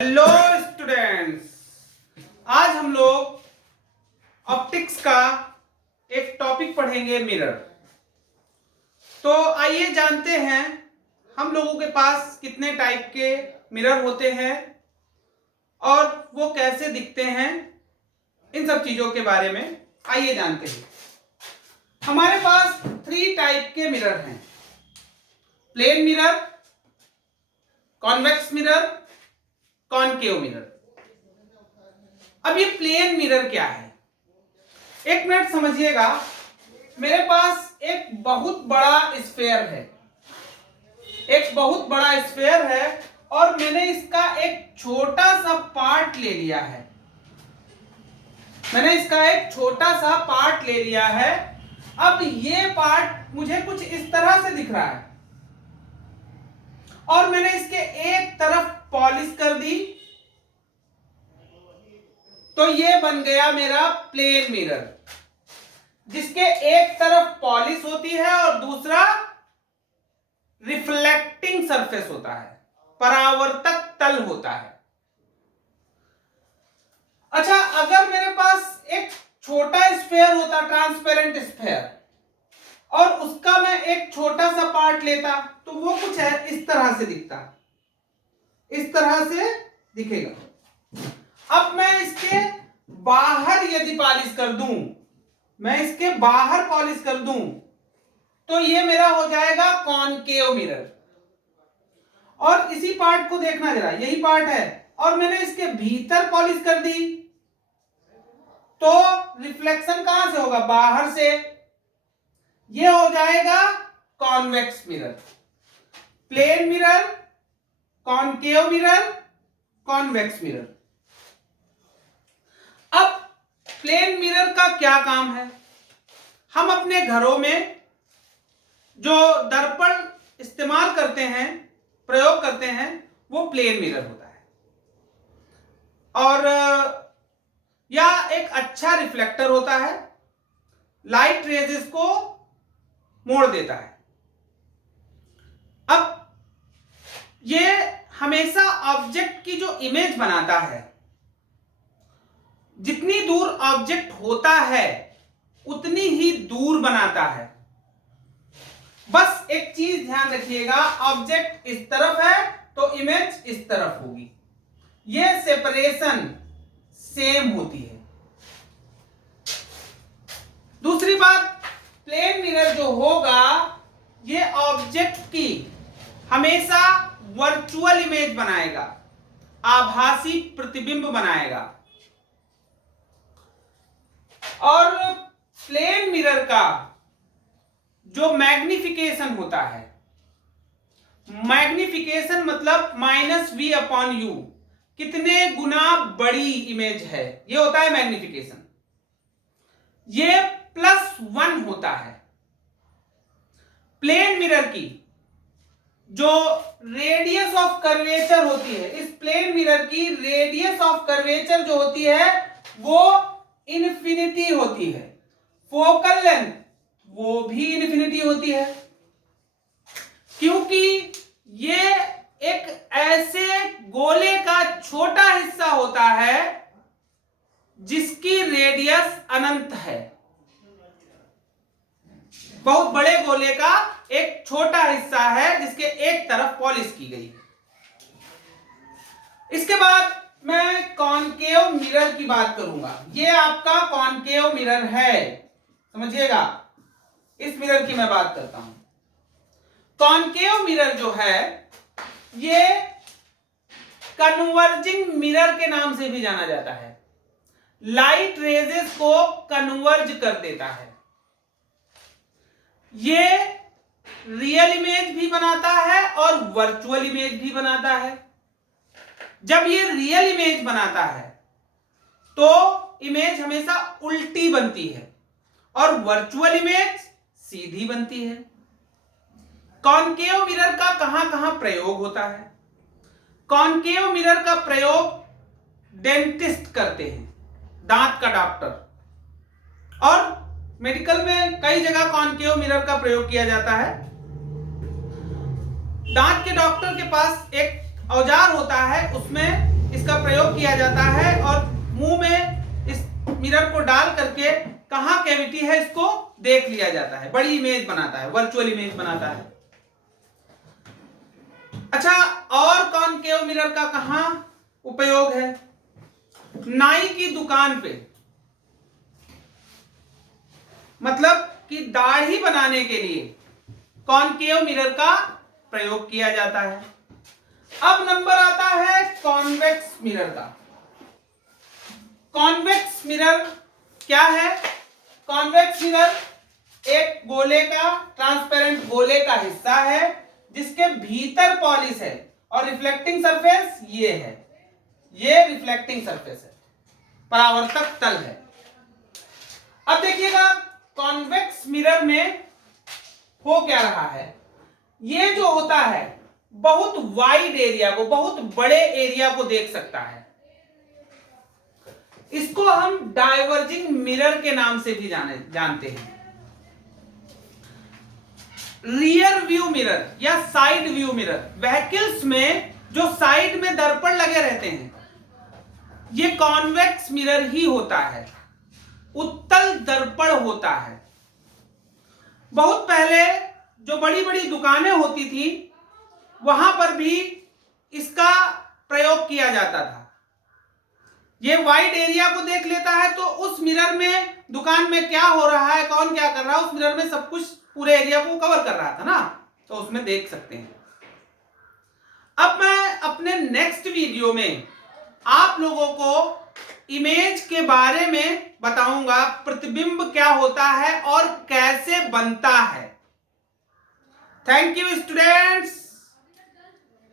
Hello students, आज हम लोग ऑप्टिक्स का एक टॉपिक पढ़ेंगे, मिरर। तो आइए जानते हैं हम लोगों के पास कितने टाइप के मिरर होते हैं और वो कैसे दिखते हैं। इन सब चीजों के बारे में आइए जानते हैं। हमारे पास 3 टाइप के मिरर हैं: plane mirror, convex mirror, concave mirror. अब ये प्लेन मिरर क्या है? एक मिनट समझिएगा। मेरे पास एक बहुत बड़ा स्फेयर है, और मैंने इसका एक छोटा सा पार्ट ले लिया है। अब ये पार्ट मुझे कुछ इस तरह से दिख रहा है और मैंने इसके एक तरफ पॉलिश कर दी, तो ये बन गया मेरा प्लेन मिरर, जिसके एक तरफ पॉलिश होती है और दूसरा रिफ्लेक्टिंग सरफेस होता है, परावर्तक तल होता है। अच्छा, अगर मेरे पास एक छोटा स्फेयर होता, ट्रांसपेरेंट स्फेयर, और उसका मैं एक छोटा सा पार्ट लेता, तो वो कुछ है इस तरह से दिखता, इस तरह से दिखेगा। अब मैं इसके बाहर यदि पॉलिश कर दूं, तो ये मेरा हो जाएगा कॉनकेव मिरर। और इसी पार्ट को देखना जरा, यही पार्ट है, और मैंने इसके भीतर पॉलिश कर दी, तो रिफ्लेक्शन कहां से होगा? बाहर से। ये हो जाएगा convex mirror. Plane mirror, concave mirror, convex mirror. अब प्लेन मिरर का क्या काम है? हम अपने घरों में जो दर्पण इस्तेमाल करते हैं, प्रयोग करते हैं, वो प्लेन मिरर होता है, और या एक अच्छा रिफ्लेक्टर होता है, लाइट रेजेस को मोड़ देता है। अब ये हमेशा ऑब्जेक्ट की जो इमेज बनाता है, जितनी दूर ऑब्जेक्ट होता है उतनी ही दूर बनाता है। बस एक चीज ध्यान रखिएगा, ऑब्जेक्ट इस तरफ है तो इमेज इस तरफ होगी, ये सेपरेशन सेम होती है। दूसरी बात, प्लेन मिरर जो होगा, ये ऑब्जेक्ट की हमेशा वर्चुअल इमेज बनाएगा, आभासी प्रतिबिंब बनाएगा। और प्लेन मिरर का जो मैग्निफिकेशन होता है, मैग्निफिकेशन मतलब -v/u, कितने गुना बड़ी इमेज है, ये होता है मैग्निफिकेशन। ये +1 होता है। प्लेन मिरर की जो रेडियस ऑफ कर्वेचर होती है, इस प्लेन मिरर की रेडियस ऑफ कर्वेचर जो होती है वो इन्फिनिटी होती है। फोकल लेंथ वो भी इन्फिनिटी होती है, क्योंकि ये एक ऐसे गोले का छोटा हिस्सा होता है जिसकी रेडियस अनंत है। बहुत बड़े गोले का एक छोटा हिस्सा है जिसके एक तरफ पॉलिश की गई है। इसके बाद मैं कॉनकेव मिरर की बात करूंगा। ये आपका कॉनकेव मिरर है, समझिएगा, इस मिरर की मैं बात करता हूं। कॉनकेव मिरर जो है, ये कन्वर्जिंग मिरर के नाम से भी जाना जाता है। लाइट रेजेस को कन्वर्ज कर देता है। ये रियल इमेज भी बनाता है और वर्चुअल इमेज भी बनाता है। जब ये रियल इमेज बनाता है तो इमेज हमेशा उल्टी बनती है और वर्चुअल इमेज सीधी बनती है। कॉनकेव मिरर का कहां प्रयोग होता है? कॉनकेव मिरर का प्रयोग डेंटिस्ट करते हैं, दांत का डॉक्टर, और मेडिकल में कई जगह कॉनकेव मिरर का प्रयोग किया जाता है। दांत के डॉक्टर के पास एक औजार होता है, उसमें इसका प्रयोग किया जाता है और मुंह में इस मिरर को डाल करके कहां कैविटी है इसको देख लिया जाता है, बड़ी इमेज बनाता है, वर्चुअल इमेज बनाता है। अच्छा, और कॉनकेव मिरर का कहां उपयोग है? नाई की दुकान पे, मतलब कि दाढ़ी बनाने के लिए कॉनकेव मिरर का प्रयोग किया जाता है। अब नंबर आता है कॉन्वेक्स मिरर का। कॉन्वेक्स मिरर क्या है? कॉन्वेक्स मिरर एक गोले का, ट्रांसपेरेंट गोले का हिस्सा है जिसके भीतर पॉलिश है और रिफ्लेक्टिंग सरफेस ये है, ये रिफ्लेक्टिंग सरफेस है, परावर्तक तल है। अब देखिएगा कॉन्वेक्स मिरर में हो क्या रहा है, ये जो होता है बहुत वाइड एरिया को, बहुत बड़े एरिया को देख सकता है। इसको हम डाइवर्जिंग मिरर के नाम से भी जानते हैं। रियर व्यू मिरर या साइड व्यू मिरर, व्हीकल्स में जो साइड में दर्पण लगे रहते हैं, ये कॉन्वेक्स मिरर ही होता है, उत्तल दर्पण होता है। बहुत पहले जो बड़ी बड़ी दुकानें होती थी वहां पर भी इसका प्रयोग किया जाता था। ये वाइड एरिया को देख लेता है तो उस मिरर में दुकान में क्या हो रहा है, कौन क्या कर रहा है, उस मिरर में सब कुछ पूरे एरिया को कवर कर रहा था ना, तो उसमें देख सकते हैं। अब मैं अपने नेक्स्ट वीडियो में आप लोगों को इमेज के बारे में बताऊंगा, प्रतिबिंब क्या होता है और कैसे बनता है। Thank you students.